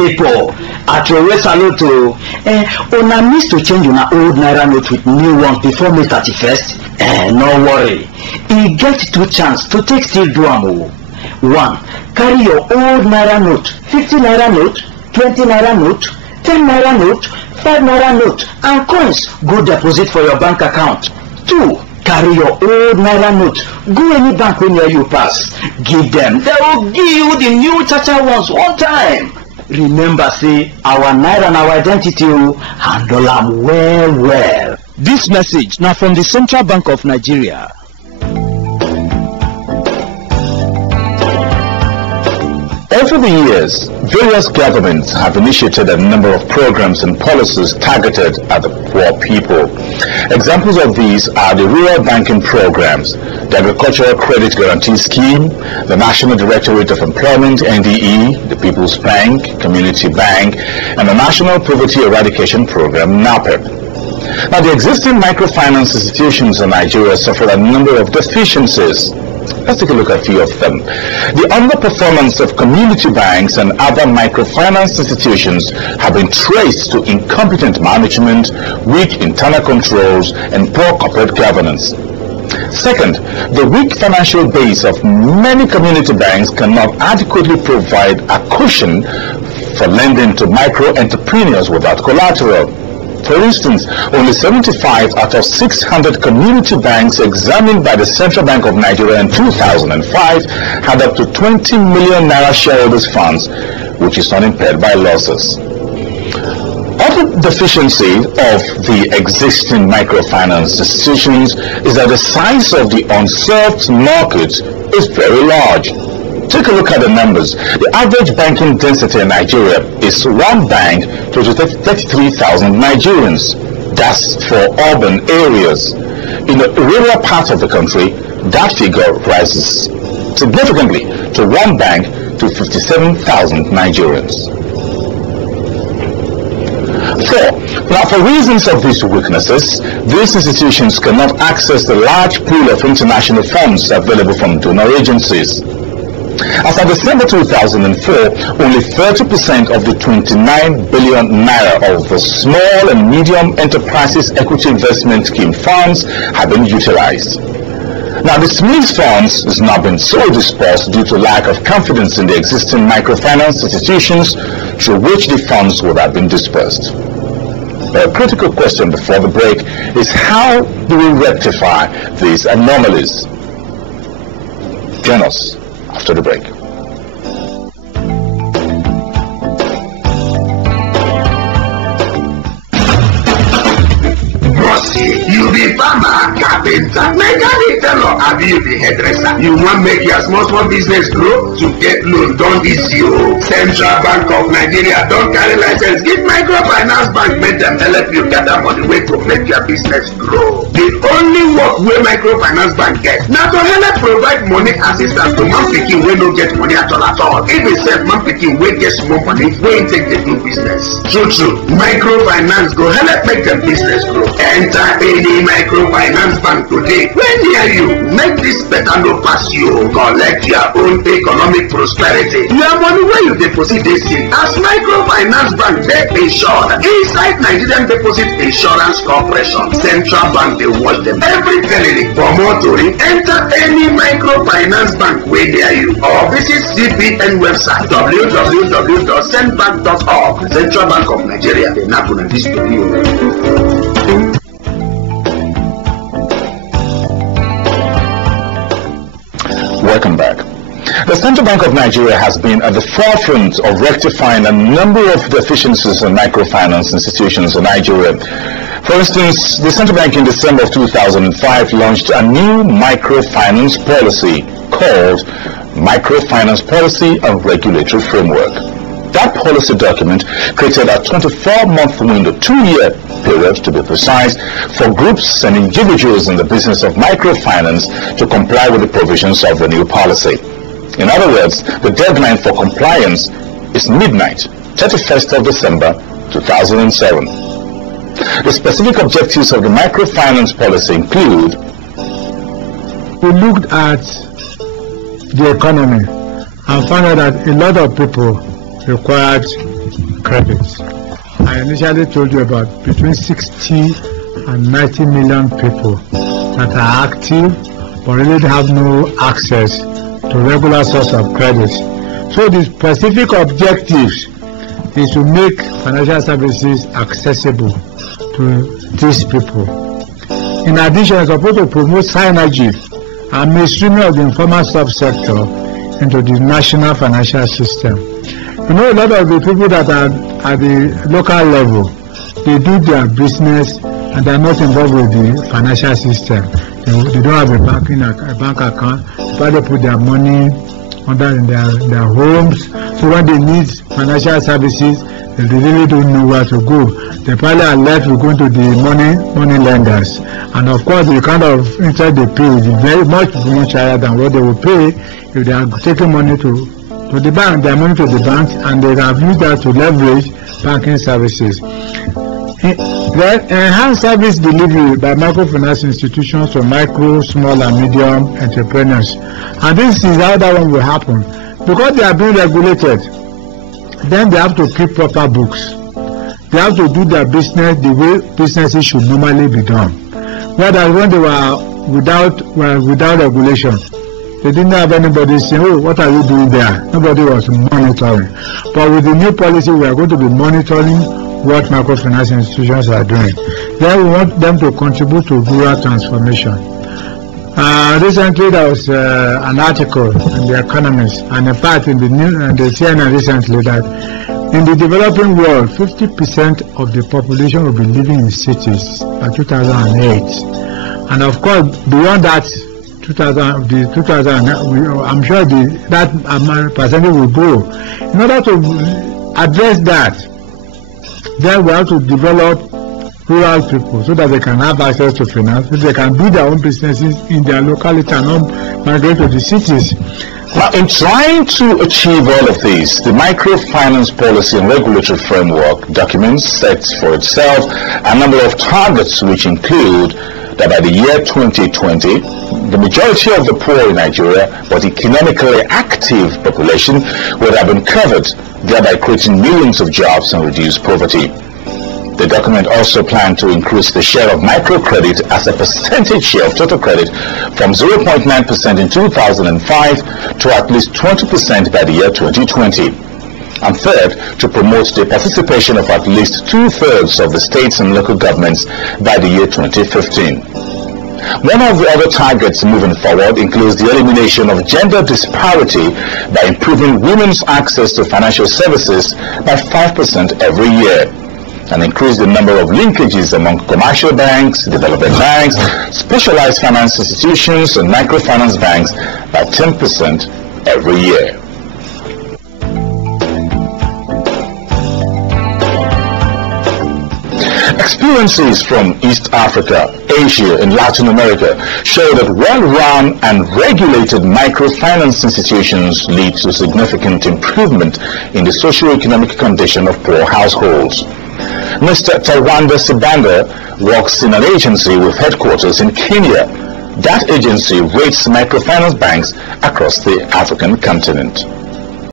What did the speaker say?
people, at your way salute, una miss to change una old naira note with new ones before May 31st. No worry, you get 2 chances to take still do am. 1, carry your old naira note, 50 naira note, 20 naira note, 10 naira note, 5 naira note, and coins go deposit for your bank account. 2, carry your old naira note, go any bank when near you pass, give them, they will give you the new chacha ones one time. Remember, say our naira and our identity, handle them well. This message now from the Central Bank of Nigeria. Over the years, various governments have initiated a number of programs and policies targeted at the poor people. Examples of these are the Rural Banking Programs, the Agricultural Credit Guarantee Scheme, the National Directorate of Employment, NDE, the People's Bank, Community Bank, and the National Poverty Eradication Program, NAPEP. Now, the existing microfinance institutions in Nigeria suffer a number of deficiencies. Let's take a look at a few of them. The underperformance of community banks and other microfinance institutions have been traced to incompetent management, weak internal controls, and poor corporate governance. Second, the weak financial base of many community banks cannot adequately provide a cushion for lending to micro-entrepreneurs without collateral. For instance, only 75 out of 600 community banks examined by the Central Bank of Nigeria in 2005 had up to 20 million naira shareholders' funds, which is not impaired by losses. Other deficiency of the existing microfinance institutions is that the size of the unserved market is very large. Take a look at the numbers. The average banking density in Nigeria is 1 bank to 33,000 Nigerians. That's for urban areas. In the rural parts of the country, that figure rises significantly to 1 bank to 57,000 Nigerians. 4. Now, for reasons of these weaknesses, these institutions cannot access the large pool of international funds available from donor agencies. As of December 2004, only 30% of the 29 billion naira of the Small and Medium Enterprises Equity Investment Scheme funds have been utilized. Now, the SMEs funds has not been so dispersed due to lack of confidence in the existing microfinance institutions through which the funds would have been dispersed. But a critical question before the break is, how do we rectify these anomalies? Join us after the break. You be farmer, carpenter, mechanic, tailor, abi you be hairdresser. You want make your small business grow? To get loan don easy o. Central Bank of Nigeria don carry license give microfinance bank make them help you gather money wey to make your business grow. The only work wey microfinance bank get na to help provide money assistance to man pikin wey no get money at all. If e sef man pikin wey get small money wey take dey do business. True, microfinance go help make dem business grow. Enter any microfinance bank today wey near you. Make this better no pass you. Collect your own economic prosperity. Your money wey you deposit dey safe as microfinance bank dey insured inside Nigerian Deposit Insurance Corporation. Central Bank dey watch them every penny. For more tori, enter any microfinance bank wey near you or visit CBN website www.centbank.org. Central Bank of Nigeria dey knack una dis tori o. Welcome back. The Central Bank of Nigeria has been at the forefront of rectifying a number of deficiencies in microfinance institutions in Nigeria. For instance, the Central Bank in December of 2005 launched a new microfinance policy called Microfinance Policy and Regulatory Framework. That policy document created a 24-month window, 2-year period to be precise, for groups and individuals in the business of microfinance to comply with the provisions of the new policy. In other words, the deadline for compliance is midnight, 31st of December 2007. The specific objectives of the microfinance policy include: we looked at the economy and found out that a lot of people required credit. I initially told you about between 60 and 90 million people that are active but really have no access to regular source of credit. So the specific objectives is to make financial services accessible to these people. In addition, it's supposed to promote synergy and mainstreaming of the informal subsector into the national financial system. You know, a lot of the people that are at the local level, they do their business and they are not involved with the financial system. They don't have a bank account, but they put their money under in their homes. So when they need financial services, they really don't know where to go. They probably are left with going to the money lenders, and of course the kind of interest they pay is very much higher than what they will pay if they are taking money to the bank, their money to the bank, and they have used that to leverage banking services. Enhanced service delivery by microfinance institutions to micro, small and medium entrepreneurs. And this is how that one will happen. Because they are being regulated, then they have to keep proper books. They have to do their business the way businesses should normally be done. Whereas when they were without regulation, they didn't have anybody saying, oh, what are you doing there? Nobody was monitoring. But with the new policy, we are going to be monitoring what microfinance institutions are doing. Then we want them to contribute to rural transformation. Recently there was an article in The Economist, and in fact in the CNN recently, that in the developing world, 50% of the population will be living in cities by 2008. And of course, beyond that, I'm sure that percentage will grow. In order to address that, then we have to develop rural people so that they can have access to finance, so they can do their own businesses in their locality and not migrate to the cities. Now, in trying to achieve all of these, the microfinance policy and regulatory framework document sets for itself a number of targets, which include that by the year 2020, the majority of the poor in Nigeria, but economically active population, would have been covered, thereby creating millions of jobs and reduce poverty. The document also planned to increase the share of microcredit as a percentage share of total credit from 0.9% in 2005 to at least 20% by the year 2020. And third, to promote the participation of at least 2/3 of the states and local governments by the year 2015. One of the other targets moving forward includes the elimination of gender disparity by improving women's access to financial services by 5% every year, and increase the number of linkages among commercial banks, development banks, specialized finance institutions, and microfinance banks by 10% every year. Experiences from East Africa, Asia, and Latin America show that well-run and regulated microfinance institutions lead to significant improvement in the socio-economic condition of poor households. Mr. Tawanda Sibanda works in an agency with headquarters in Kenya. That agency rates microfinance banks across the African continent.